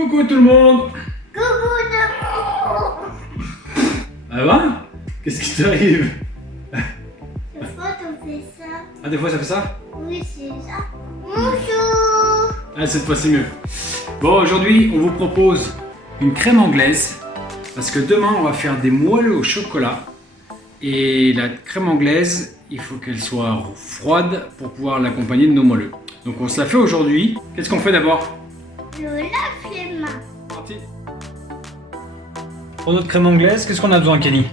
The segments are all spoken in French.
Coucou tout le monde. Coucou tout le monde. Ça va? Qu'est-ce qui t'arrive? Des fois, on fait ça. Ah, des fois ça fait ça? Oui, c'est ça. Bonjour. Ah, cette fois c'est mieux. Bon, aujourd'hui on vous propose une crème anglaise parce que demain on va faire des moelleux au chocolat et la crème anglaise il faut qu'elle soit froide pour pouvoir l'accompagner de nos moelleux. Donc on se la fait aujourd'hui. Qu'est-ce qu'on fait d'abord? Je lave les mains. Parti. Pour notre crème anglaise, qu'est-ce qu'on a besoin, Kenny?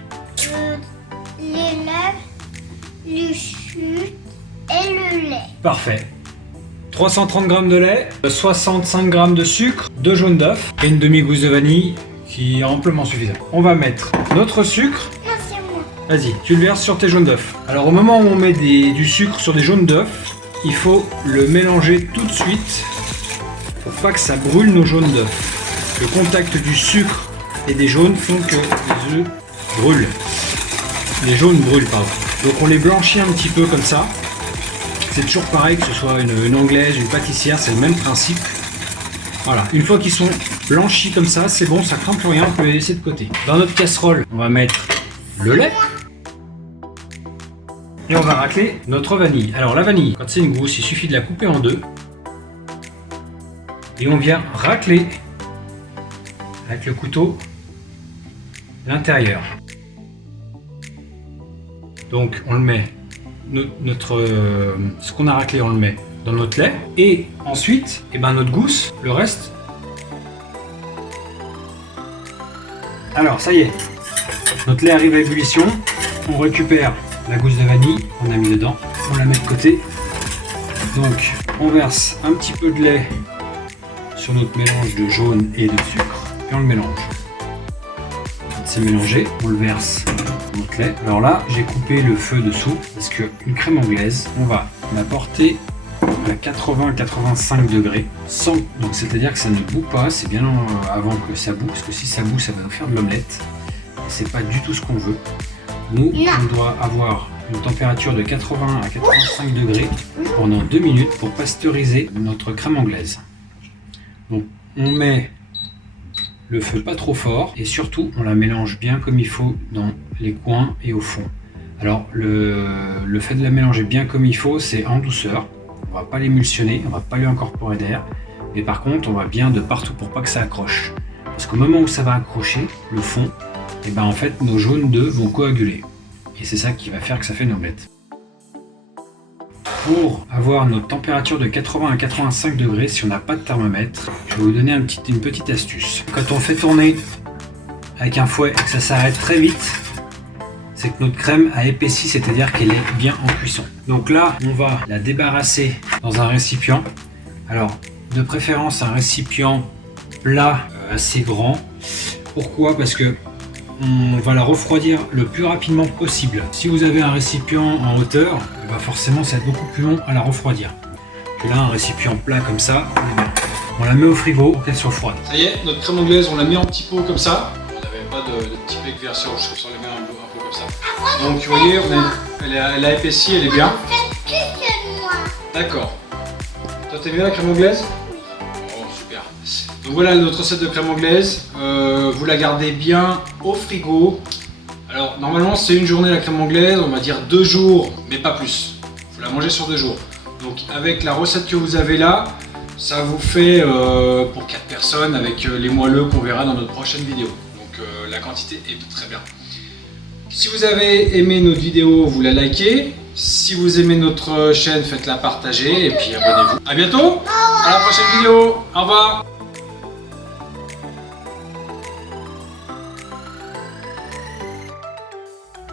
Les lèvres, le sucre et le lait. Parfait. 330 g de lait, 65 g de sucre, 2 jaunes d'œufs et une demi-gousse de vanille qui est amplement suffisant. On va mettre notre sucre. Non, c'est moi. Vas-y, tu le verses sur tes jaunes d'œufs. Alors au moment où on met du sucre sur des jaunes d'œufs, il faut le mélanger tout de suite pour pas que ça brûle nos jaunes d'œufs. Le contact du sucre et des jaunes font que les œufs brûlent. Les jaunes brûlent, pardon. Donc on les blanchit un petit peu comme ça. C'est toujours pareil que ce soit une anglaise, une pâtissière, c'est le même principe. Voilà, une fois qu'ils sont blanchis comme ça, c'est bon, ça craint plus rien, on peut les laisser de côté. Dans notre casserole, on va mettre le lait. Et on va racler notre vanille. Alors la vanille, quand c'est une gousse, il suffit de la couper en deux. Et on vient racler avec le couteau l'intérieur. Donc on le met, ce qu'on a raclé, on le met dans notre lait. Et ensuite, notre gousse, le reste. Alors ça y est, notre lait arrive à ébullition. On récupère la gousse de vanille qu'on a mis dedans, on la met de côté. Donc on verse un petit peu de lait sur notre mélange de jaune et de sucre et on le mélange. Quand c'est mélangé, on le verse dans notre lait. Alors là, j'ai coupé le feu dessous parce qu'une crème anglaise, on va la porter à 80-85 degrés, donc c'est-à-dire que ça ne bout pas, c'est bien avant que ça bout, parce que si ça bout, ça va nous faire de l'omelette. Et c'est pas du tout ce qu'on veut. Nous, on doit avoir une température de 80 à 85 degrés pendant 2 minutes pour pasteuriser notre crème anglaise. Donc on met le feu pas trop fort et surtout on la mélange bien comme il faut dans les coins et au fond. Alors le fait de la mélanger bien comme il faut, c'est en douceur. On va pas l'émulsionner, on va pas lui incorporer d'air, mais par contre on va bien de partout pour pas que ça accroche. Parce qu'au moment où ça va accrocher le fond, et en fait nos jaunes d'œufs vont coaguler. Et c'est ça qui va faire que ça fait une omelette. Pour avoir notre température de 80 à 85 degrés, si on n'a pas de thermomètre, je vais vous donner une petite astuce. Quand on fait tourner avec un fouet et que ça s'arrête très vite, c'est que notre crème a épaissi, c'est-à-dire qu'elle est bien en cuisson. Donc là, on va la débarrasser dans un récipient. Alors, de préférence un récipient plat assez grand. Pourquoi? Parce que on va la refroidir le plus rapidement possible. Si vous avez un récipient en hauteur, forcément ça va être beaucoup plus long à la refroidir. Et là, un récipient plat comme ça, on la met au frigo pour qu'elle soit froide. Ça y est, notre crème anglaise, on l'a mis en petits pots comme ça. On n'avait pas de petits bec vers sur les mains un peu comme ça. Donc vous voyez, elle a épaissi, elle est bien. D'accord. Toi t'aimes bien la crème anglaise? Oh super. Donc voilà notre recette de crème anglaise. Vous la gardez bien au frigo. Alors normalement c'est une journée la crème anglaise, on va dire 2 jours, mais pas plus. Il faut la manger sur 2 jours. Donc avec la recette que vous avez là, ça vous fait pour 4 personnes avec les moelleux qu'on verra dans notre prochaine vidéo. Donc la quantité est très bien. Si vous avez aimé notre vidéo, vous la likez. Si vous aimez notre chaîne, faites-la partager et puis abonnez-vous. A bientôt, à la prochaine vidéo. Au revoir.